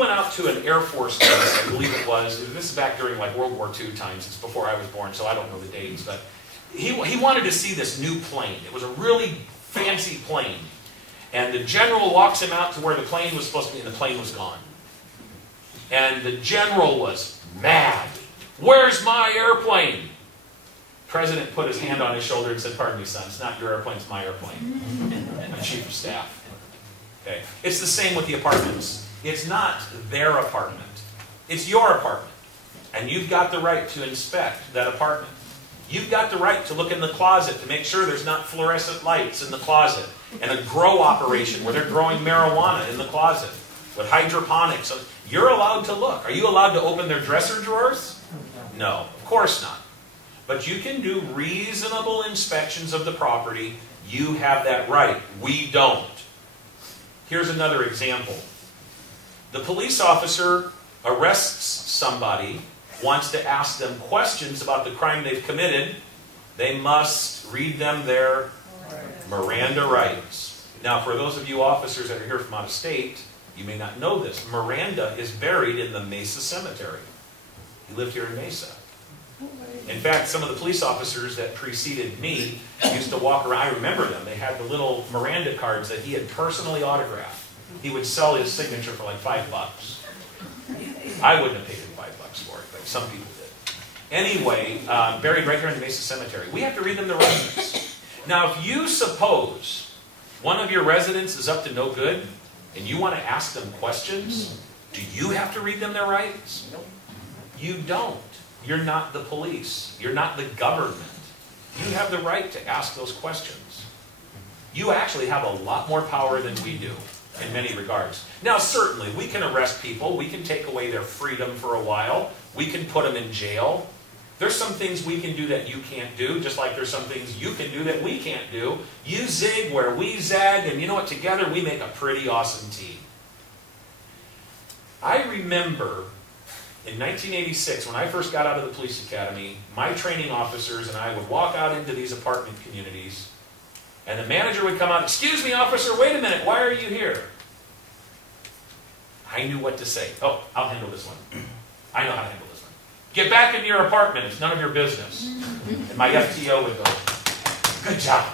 Went out to an Air Force base, I believe it was. This is back during like World War II times. It's before I was born, so I don't know the dates. But he wanted to see this new plane. It was a really fancy plane. And the general walks him out to where the plane was supposed to be, and the plane was gone. And the general was mad. "Where's my airplane?" President put his hand on his shoulder and said, "Pardon me, son, it's not your airplane, it's my airplane. I'm chief of staff." Okay. It's the same with the apartments. It's not their apartment. It's your apartment. And you've got the right to inspect that apartment. You've got the right to look in the closet to make sure there's not fluorescent lights in the closet and a grow operation where they're growing marijuana in the closet with hydroponics. You're allowed to look. Are you allowed to open their dresser drawers? No, of course not. But you can do reasonable inspections of the property. You have that right. We don't. Here's another example. The police officer arrests somebody, wants to ask them questions about the crime they've committed. They must read them their Miranda rights. Now, for those of you officers that are here from out of state, you may not know this. Miranda is buried in the Mesa Cemetery. He lived here in Mesa. In fact, some of the police officers that preceded me used to walk around. I remember them. They had the little Miranda cards that he had personally autographed. He would sell his signature for like $5. I wouldn't have paid him $5 for it, but some people did. Anyway, buried right here in the Mesa Cemetery. We have to read them the rights. Now, if you suppose one of your residents is up to no good, and you want to ask them questions, do you have to read them their rights? Nope. You don't. You're not the police. You're not the government. You have the right to ask those questions. You actually have a lot more power than we do in many regards. Now, certainly, we can arrest people. We can take away their freedom for a while. We can put them in jail. There's some things we can do that you can't do, just like there's some things you can do that we can't do. You zig where we zag, and you know what? Together, we make a pretty awesome team. I remember in 1986, when I first got out of the police academy, my training officers and I would walk out into these apartment communities, and the manager would come out, "Excuse me, officer, wait a minute, why are you here?" I knew what to say. "Oh, I'll handle this one. I know how to handle this one. Get back in your apartment, it's none of your business." And my FTO would go, "Good job."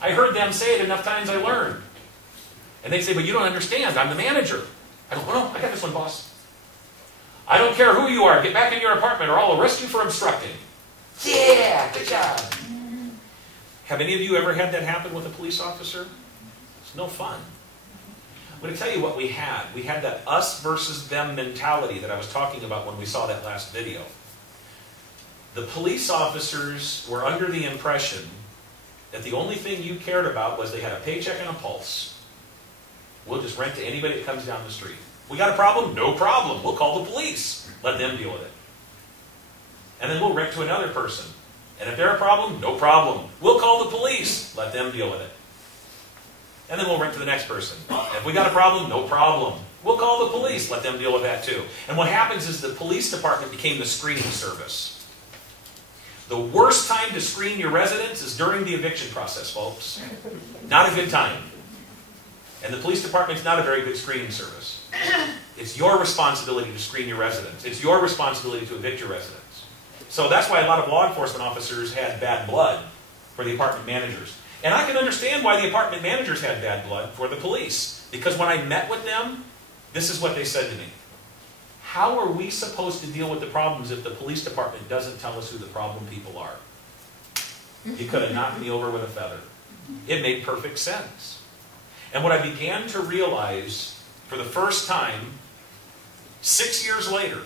I heard them say it enough times I learned. And they'd say, "But you don't understand, I'm the manager." I go, "Oh no, I got this one, boss. I don't care who you are, get back in your apartment or I'll arrest you for obstructing." "Yeah, good job." Have any of you ever had that happen with a police officer? It's no fun. I'm going to tell you what we had. We had that us versus them mentality that I was talking about when we saw that last video. The police officers were under the impression that the only thing you cared about was they had a paycheck and a pulse. We'll just rent to anybody that comes down the street. We got a problem? No problem. We'll call the police. Let them deal with it. And then we'll rent to another person. And if they're a problem, no problem. We'll call the police. Let them deal with it. And then we'll rent to the next person. If we got a problem, no problem. We'll call the police. Let them deal with that too. And what happens is the police department became the screening service. The worst time to screen your residents is during the eviction process, folks. Not a good time. And the police department's not a very good screening service. It's your responsibility to screen your residents. It's your responsibility to evict your residents. So that's why a lot of law enforcement officers had bad blood for the apartment managers. And I can understand why the apartment managers had bad blood for the police. Because when I met with them, this is what they said to me. "How are we supposed to deal with the problems if the police department doesn't tell us who the problem people are?" You could have knocked me over with a feather. It made perfect sense. And what I began to realize for the first time, 6 years later,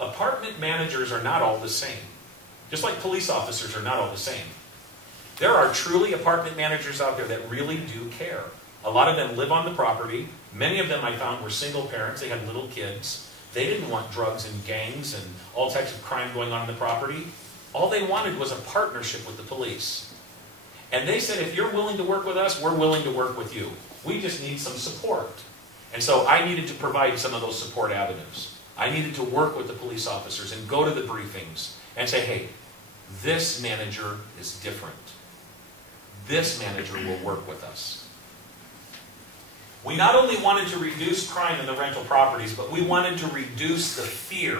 apartment managers are not all the same. Just like police officers are not all the same. There are truly apartment managers out there that really do care. A lot of them live on the property. Many of them I found were single parents. They had little kids. They didn't want drugs and gangs and all types of crime going on in the property. All they wanted was a partnership with the police. And they said, if you're willing to work with us, we're willing to work with you. We just need some support. And so I needed to provide some of those support avenues. I needed to work with the police officers and go to the briefings and say, hey, this manager is different. This manager will work with us. We not only wanted to reduce crime in the rental properties, but we wanted to reduce the fear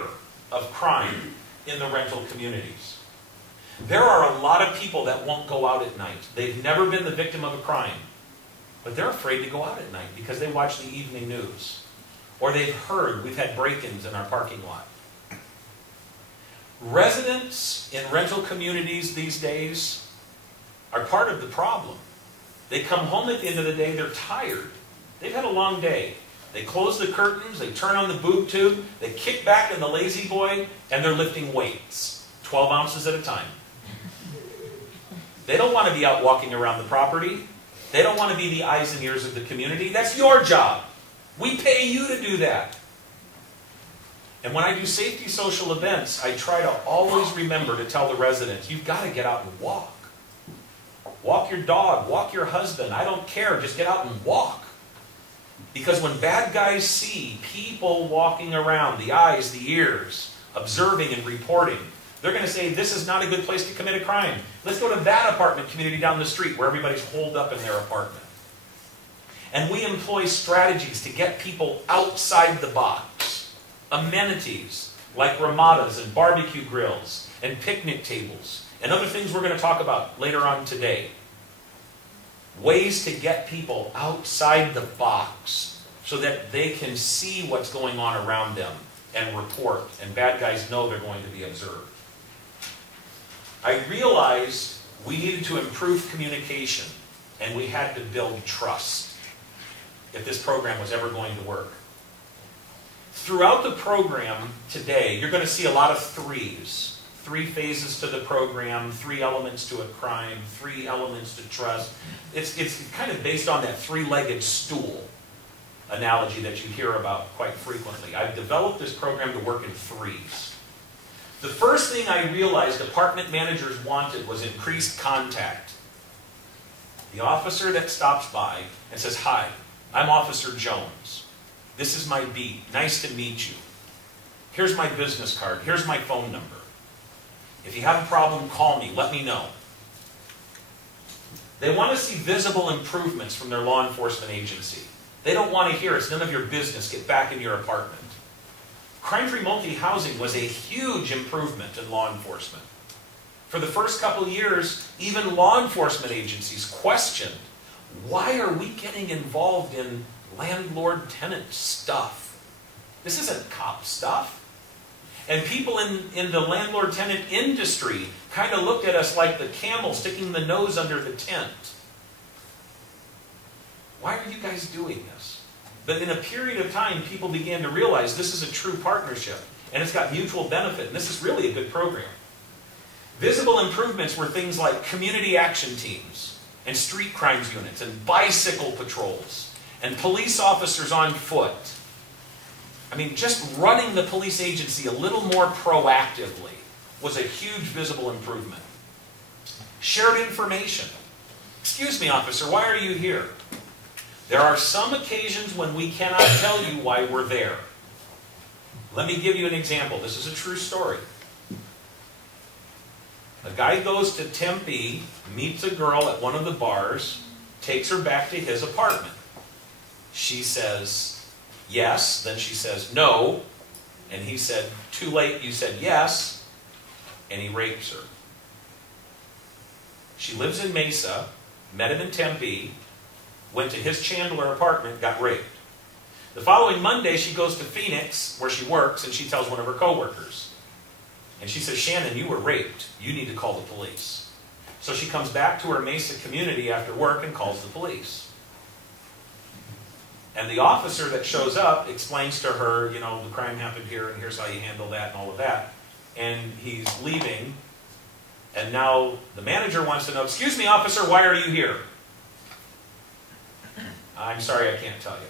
of crime in the rental communities. There are a lot of people that won't go out at night. They've never been the victim of a crime, but they're afraid to go out at night because they watch the evening news. Or they've heard we've had break-ins in our parking lot. Residents in rental communities these days are part of the problem. They come home at the end of the day, they're tired. They've had a long day. They close the curtains, they turn on the boob tube, they kick back in the lazy boy, and they're lifting weights, 12 ounces at a time. They don't want to be out walking around the property. They don't want to be the eyes and ears of the community. That's your job. We pay you to do that. And when I do safety social events, I try to always remember to tell the residents, you've got to get out and walk. Walk your dog, walk your husband, I don't care, just get out and walk. Because when bad guys see people walking around, the eyes, the ears, observing and reporting, they're going to say, this is not a good place to commit a crime. Let's go to that apartment community down the street where everybody's holed up in their apartment. And we employ strategies to get people outside the box. Amenities like ramadas and barbecue grills and picnic tables and other things we're going to talk about later on today. Ways to get people outside the box so that they can see what's going on around them and report, and bad guys know they're going to be observed. I realized we needed to improve communication and we had to build trust if this program was ever going to work. Throughout the program today, you're going to see a lot of threes. 3 phases to the program, 3 elements to a crime, 3 elements to trust. It's kind of based on that 3-legged stool analogy that you hear about quite frequently. I've developed this program to work in 3s. The first thing I realized apartment managers wanted was increased contact. The officer that stops by and says, hi, I'm Officer Jones. This is my beat. Nice to meet you. Here's my business card. Here's my phone number. If you have a problem, call me. Let me know. They want to see visible improvements from their law enforcement agency. They don't want to hear, it's none of your business, get back in your apartment. Crime-free multi-housing was a huge improvement in law enforcement. For the first couple of years, even law enforcement agencies questioned, why are we getting involved in landlord-tenant stuff? This isn't cop stuff. And people in the landlord-tenant industry kind of looked at us like the camel sticking the nose under the tent. Why are you guys doing this? But in a period of time, people began to realize this is a true partnership, and it's got mutual benefit, and this is really a good program. Visible improvements were things like community action teams, and street crimes units, and bicycle patrols, and police officers on foot. I mean, just running the police agency a little more proactively was a huge visible improvement. Shared information. Excuse me, officer, why are you here? There are some occasions when we cannot tell you why we're there. Let me give you an example. This is a true story. A guy goes to Tempe, meets a girl at one of the bars, takes her back to his apartment. She says, yes. Then she says, no. And he said, too late, you said yes. And he rapes her. She lives in Mesa, met him in Tempe, went to his Chandler apartment, got raped. The following Monday, she goes to Phoenix, where she works, and she tells one of her coworkers. And she says, Shannon, you were raped. You need to call the police. So she comes back to her Mesa community after work and calls the police. And the officer that shows up explains to her, you know, the crime happened here, and here's how you handle that, and all of that. And he's leaving. And now the manager wants to know, excuse me, officer, why are you here? I'm sorry, I can't tell you.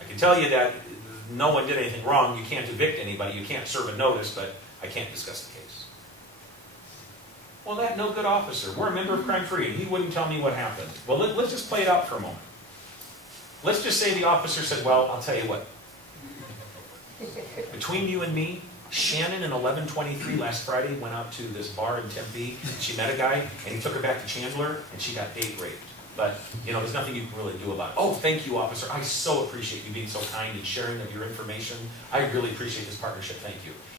I can tell you that no one did anything wrong. You can't evict anybody. You can't serve a notice, but I can't discuss the case. Well, that no good officer. We're a member of Crime Free, and he wouldn't tell me what happened. Well, let's just play it out for a moment. Let's just say the officer said, well, I'll tell you what. Between you and me, Shannon in 1123 last Friday went out to this bar in Tempe. She met a guy, and he took her back to Chandler, and she got date raped. But, you know, there's nothing you can really do about it. Oh, thank you, officer. I so appreciate you being so kind and sharing of your information. I really appreciate this partnership. Thank you.